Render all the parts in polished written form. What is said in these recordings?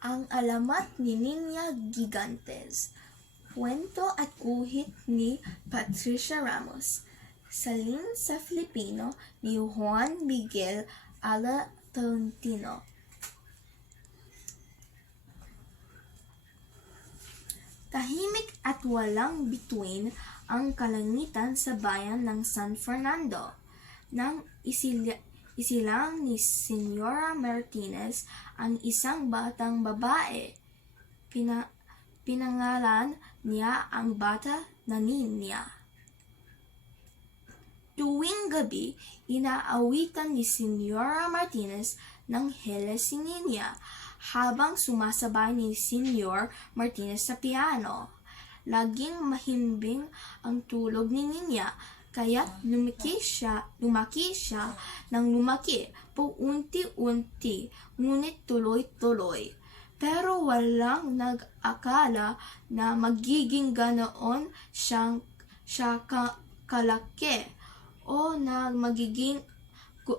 Ang alamat ni Niña Gigantes. Kwento at guhit ni Patricia Ramos. Salin sa Filipino ni Juan Miguel Alatantino. Tahimik at walang bituin ang kalangitan sa bayan ng San Fernando. Nang isilang ni Señora Martinez ang isang batang babae, pinangalan niya ang bata na Niña. Tuwing gabi, inaawitan ni Señora Martinez ng Heles si Niña habang sumasabay ni Señor Martinez sa piano. Laging mahimbing ang tulog ni Niña, kaya't lumaki siya ng lumaki, paunti-unti, ngunit tuloy-tuloy. Pero walang nag-akala na magiging ganoon siya kalaki o na magiging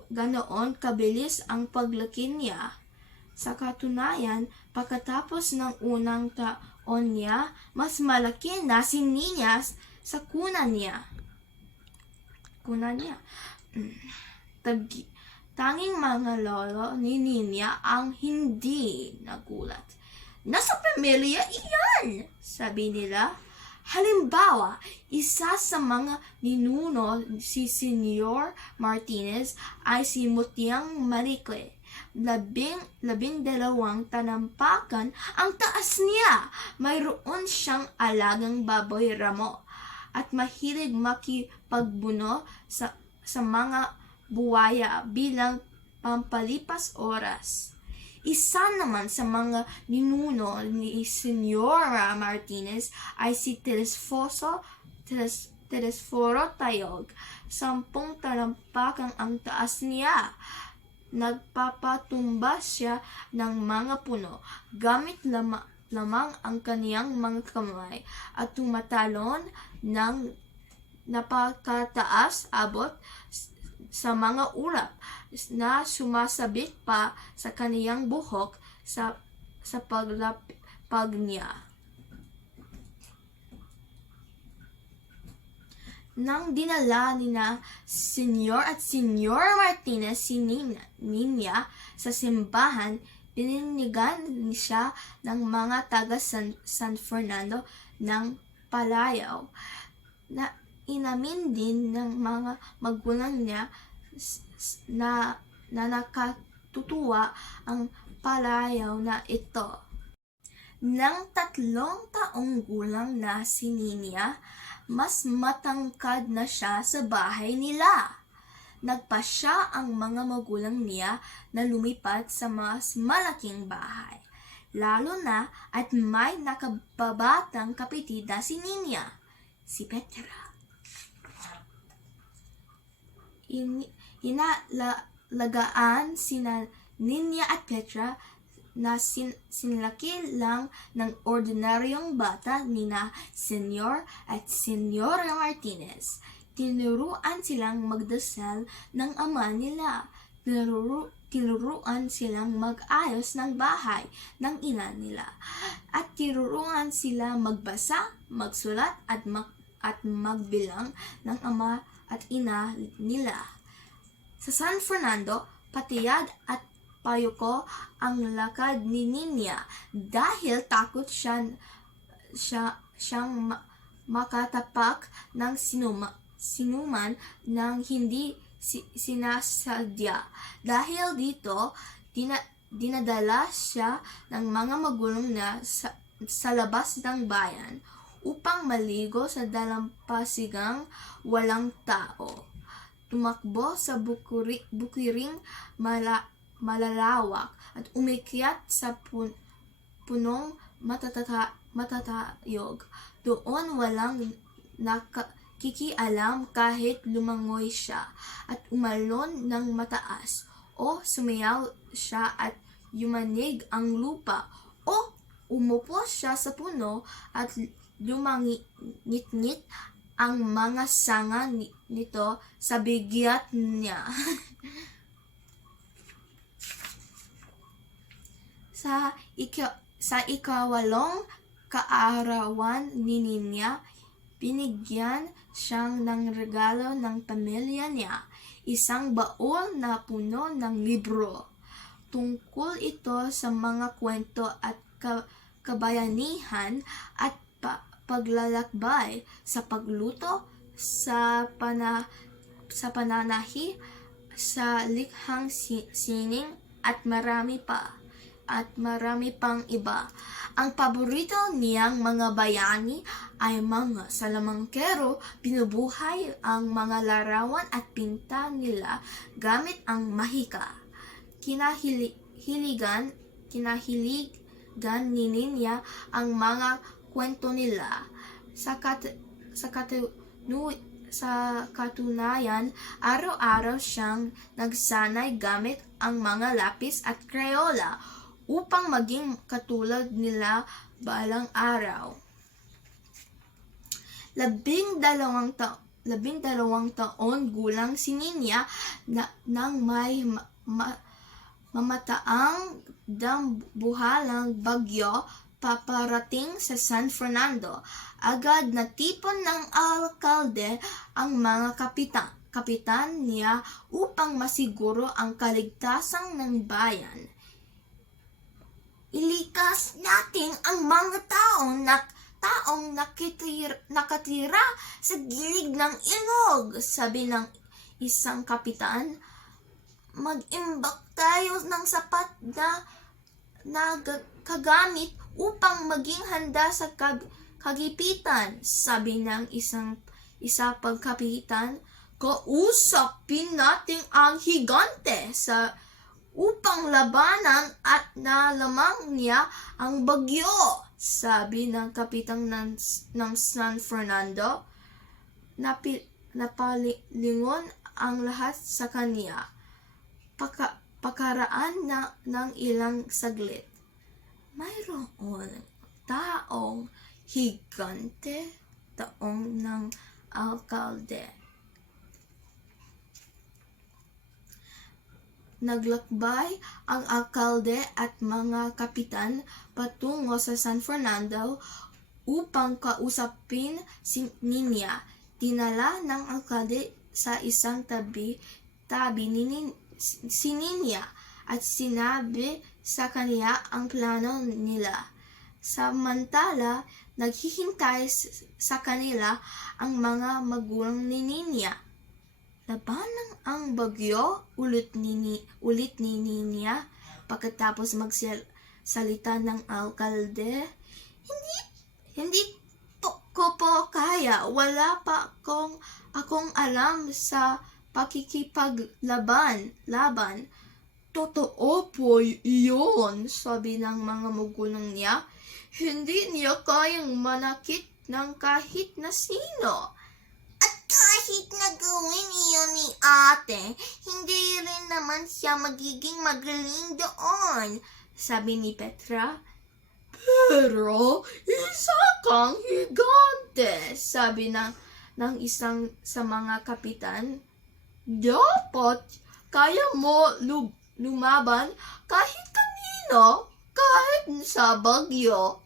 ganoon kabilis ang paglaki niya. Sa katunayan, pagkatapos ng unang taon niya, mas malaki na si Niña sa kuna niya. Tanging mga lolo ni Niña ang hindi nagulat. Nasa pamilya iyan, sabi nila. Halimbawa, isa sa mga ninuno si Señor Martinez ay si Mutiang Maricle. 12 talampakan ang taas niya. Mayroon siyang alagang baboy ramo at mahilig makipagbuno sa mga buwaya bilang pampalipas oras. Isa naman sa mga ninuno ni Señora Martinez ay si Telesforo Tayog. 10 talampakan ang taas niya. Nagpapatumba siya ng mga puno gamit lamang ang kaniyang mga kamay at tumatalon ng napakataas abot sa mga ulap na sumasabit pa sa kaniyang buhok sa paglapag niya. Nang dinala ni na Señor at Señora Martinez si Niña sa simbahan, pininigan siya ng mga taga San Fernando ng palayaw. Na inamin din ng mga magulang niya na nakatutuwa ang palayaw na ito. Nang 3 taong gulang na si Niña, mas matangkad na siya sa bahay nila. Nagpasya ang mga magulang niya na lumipat sa mas malaking bahay. Lalo na at may nakababatang kapatid na si Niña, si Petra. Inalagaan sina Niña at Petra na sinlaki lang ng ordinaryong bata nina Señor at Señora Martinez. Tinuruan silang magdasal ng ama nila. Tinuruan silang mag-ayos ng bahay ng ina nila. At tinuruan sila magbasa, magsulat at magbilang ng ama at ina nila. Sa San Fernando, patiyad at payuko ang lakad ni Niña dahil takot siyang makatapak ng sinuman nang hindi sinasadya. Dahil dito, dinadala siya ng mga magulang na sa labas ng bayan upang maligo sa dalampasigang walang tao. Tumakbo sa bukiring malalawak at umikyat sa punong matatayog. Doon walang nakikialam kahit lumangoy siya at umalon ng mataas o sumayaw siya at yumanig ang lupa o umupo siya sa puno at lumangit-ngit ang mga sanga nito sa bigyat niya. Sa ikawalong kaarawan ni Ninya, binigyan siyang ng regalo ng pamilya niya, isang baul na puno ng libro. Tungkol ito sa mga kwento at kabayanihan at paglalakbay sa pagluto, sa pananahi, sa likhang sining at marami pang iba. Ang paborito niyang mga bayani ay mga salamangkero. Binubuhay ang mga larawan at pinta nila gamit ang mahika. Kinahiligan ni Ninya ang mga kwento nila. Sa katunayan, araw-araw siyang nagsanay gamit ang mga lapis at Crayola upang maging katulad nila balang araw. 12 taon gulang si Ninya nang may mamataang dambuhalang bagyo paparating sa San Fernando. Agad natipon ng alkalde ang mga kapitan niya upang masiguro ang kaligtasan ng bayan. Ilikas natin ang mga taong nakatira sa gilid ng ilog, sabi ng isang kapitan. Mag-imbak tayo ng sapat na kagamit upang maging handa sa kagipitan, sabi ng isa pang kapitan. Kausapin natin ang higante upang labanan at nalamang niya ang bagyo, sabi ng kapitan ng San Fernando. Napalingon ang lahat sa kanya. Pakaraan ng ilang saglit, mayroong taong higante, taong ng alkalde. Naglakbay ang alkalde at mga kapitan patungo sa San Fernando upang kausapin si Ninya. Dinala ng alkalde sa isang tabi si Ninya at sinabi sa kanya ang plano nila. Samantala, naghihintay sa kanila ang mga magulang ni Ninya. Labanan ang bagyo, ulit ni Ninya pagkatapos magsalita ng alkalde. Hindi ko po kaya. Wala pa akong alam sa pakikipaglaban. Totoo po iyon, sabi ng mga magulang niya. Hindi niya kayang manakit ng kahit na sino. Kahit na gawin iyon ni ate, hindi rin naman siya magiging magaling doon, sabi ni Petra. Pero isa kang higante, sabi ng isang sa mga kapitan. Dapat kaya mo lumaban kahit kanino, kahit sa bagyo.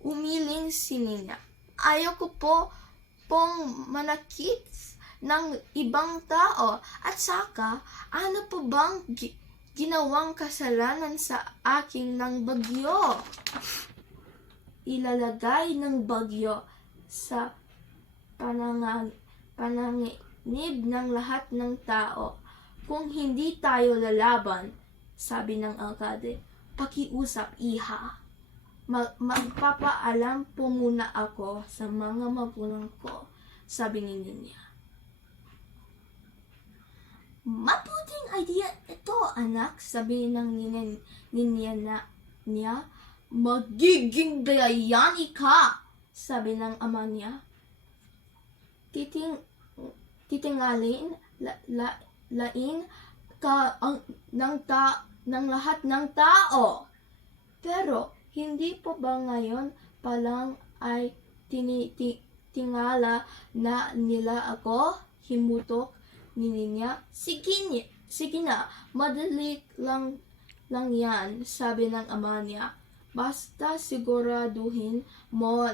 Umiling si Ninya. Ayoko pong manakit ng ibang tao, at saka ano po bang ginawang kasalanan sa aking ng bagyo? Ilalagay ng bagyo sa pananginib ng lahat ng tao kung hindi tayo lalaban, sabi ng alkalde. Pakiusap, iha. Magpapaalam po muna ako sa mga magulang ko, sabi ni Ninya. Mabuting idea ito, anak, sabi ng Ninya niya. Magiging bayani ka, sabi ng ama niya. Titingalin lain ka ng lahat ng tao. Pero hindi po ba ngayon pa lang ay tingala na nila ako? Himutok ni Ninya. Sige na, madali lang lang yan, sabi ng ama niya. Basta siguraduhin mo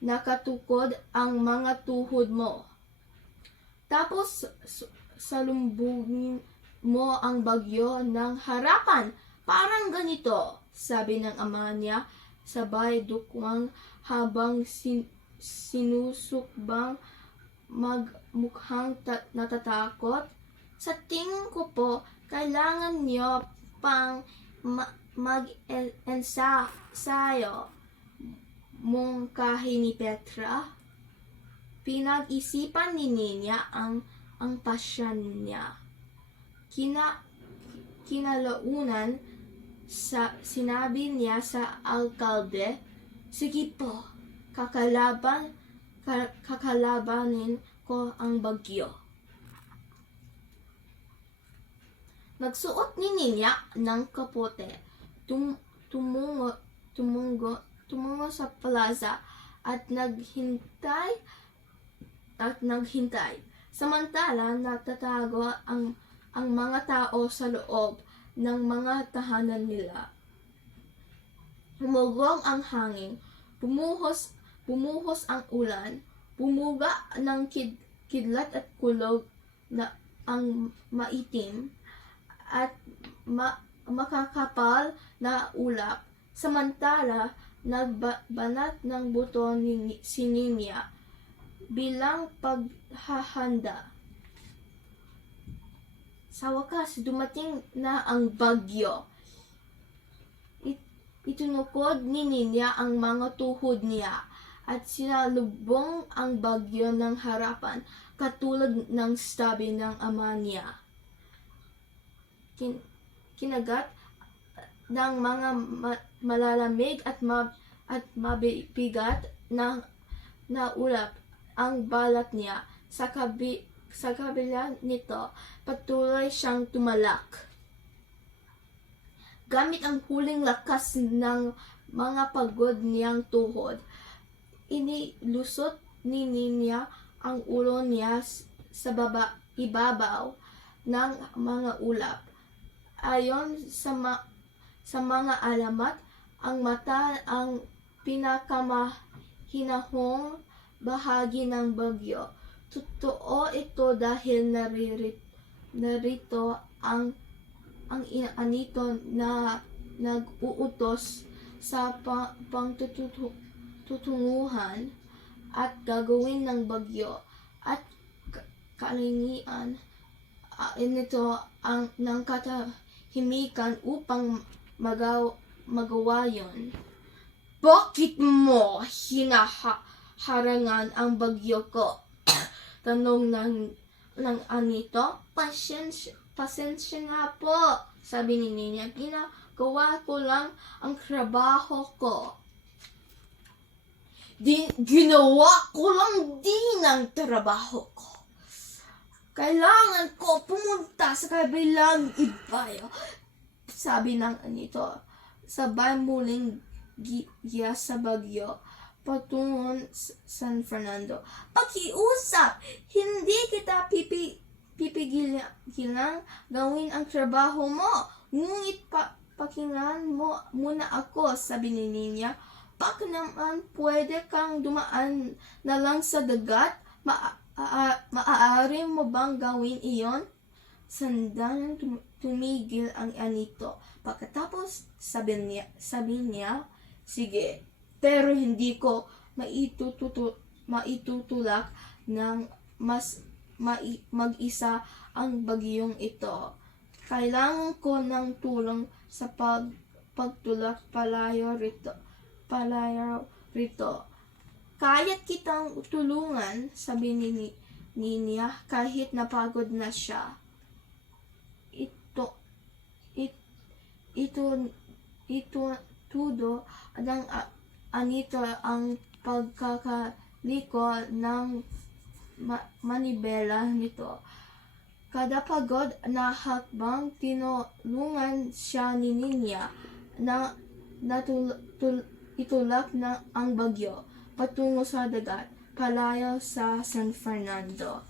nakatukod ang mga tuhod mo. Tapos salumbugin mo ang bagyo ng harapan. Parang ganito, sabi ng ama niya, sabay dukwang habang sinusukbang magmukhang natatakot. Sa tingin ko po, kailangan niyo pang mag-ensayo, mungkahi ni Petra. Pinag-isipan ni Nina ang pasyon niya. Kinalaunan, sinabi niya sa alkalde, sige po, kakalabanin ko ang bagyo. Nagsuot ni Nina ng kapote, tumungo sa plaza at naghintay. Samantala, nagtatago ang mga tao sa loob ng mga tahanan nila. Humugong ang hangin, bumuhos ang ulan, bumuga ng kidlat at kulog na ang maitim at makakapal na ulap. Samantala, nagbanat ng buto si Nina bilang paghahanda. Sa wakas, dumating na ang bagyo. Itinukod ni Nina ang mga tuhod niya at sinalubong ang bagyo ng harapan katulad ng sabi ng ama niya. Kinagat ng mga malalamig at mabibigat na ulap ang balat niya. Sa kabila nito, patuloy siyang tumalak. Gamit ang huling lakas ng mga pagod niyang tuhod, inilusot ni Nina ang ulo niya sa ibabaw ng mga ulap. Ayon sa mga alamat, ang mata ang pinakamahinahong bahagi ng bagyo. Totoo ito dahil narito ang anito na nag-uutos sa pangtutunguhan at gagawin ng bagyo at kalingian nito ang ng katahimikan upang magawa yon. Bakit mo hinaharangan ang bagyo ko? Tanong ng anito. Pasensya nga po, sabi ni Nina. Ginagawa ko lang ang trabaho ko. Ginawa ko lang din ang trabaho ko. Kailangan ko pumunta sa kabilang ibayo, sabi ng anito. Sabay muling giya sa bagyo patungon San Fernando. Pakiusap, hindi kita pipigilan gawin ang trabaho mo. Ngunit pakinggan mo muna ako, sabi ni Nina. Baka naman pwede kang dumaan na lang sa dagat. Maaari mo bang gawin iyon? Sandalang tumigil ang anito. Pagkatapos sabi niya, sige, pero hindi ko maitutulak ng mag-isa ang bagyong ito. Kailangan ko ng tulong sa pagtulak palayo rito. Kaya't kitang tulungan, sabi ni Nina kahit napagod na siya. Ito tudo ng anito ang pagkakaliko ng manibela nito. Kada pagod na hakbang, tinulungan siya ni Nina na itulak na ang bagyo patungo sa dagat, palayo sa San Fernando.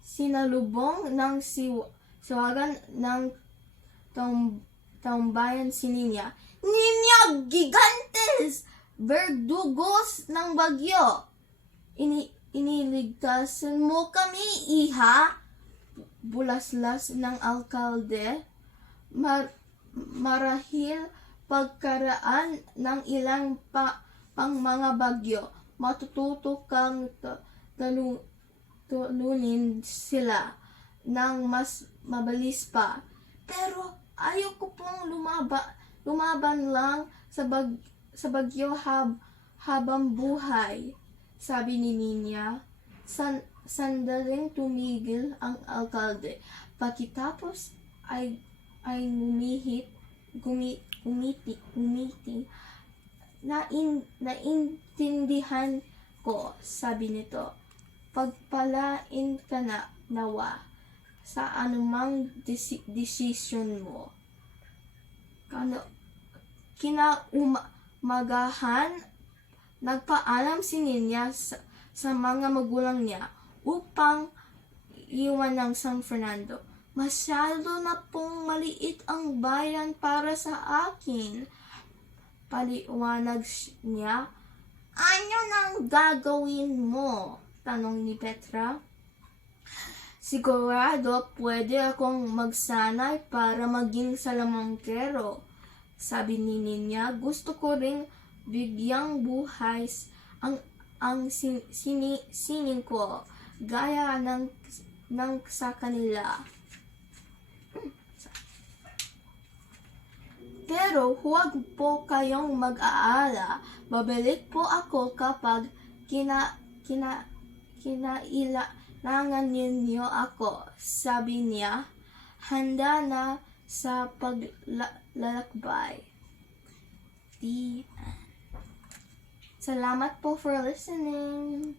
Sinalubong ng siwagan ng taumbayan si Nina. Nina Gigantes! Verdugos ng bagyo! Iniligtasan mo kami, iha! Bulaslas ng alkalde. Marahil pagkaraan ng ilang pang mga bagyo, matututo kang tulunin sila ng mas mabilis pa. Pero ayoko pong lumaban lang sa bagyo habang buhay, sabi ni Nina. Sandaling tumigil ang alkalde. Pagkatapos ay umiti. Naintindihan ko, sabi nito. Pagpalain ka na nawa sa anumang desisyon mo. Kinaumagahan, nagpaalam si Nina sa mga magulang niya upang iwan ng San Fernando. Masyado na pong maliit ang bayan para sa akin, paliwanag niya. Ano nang gagawin mo? Tanong ni Petra. Sigurado pwede akong magsanay para maging salamangkero, sabi ni Nina. Gusto ko ring bigyang buhay ang sining ko, gaya ng sa kanila. Pero huwag po kayong mag-aala. Babalik po ako kapag kinailangan ninyo ako, sabi niya. Handa na sa paglalakbay. The end. Salamat po for listening.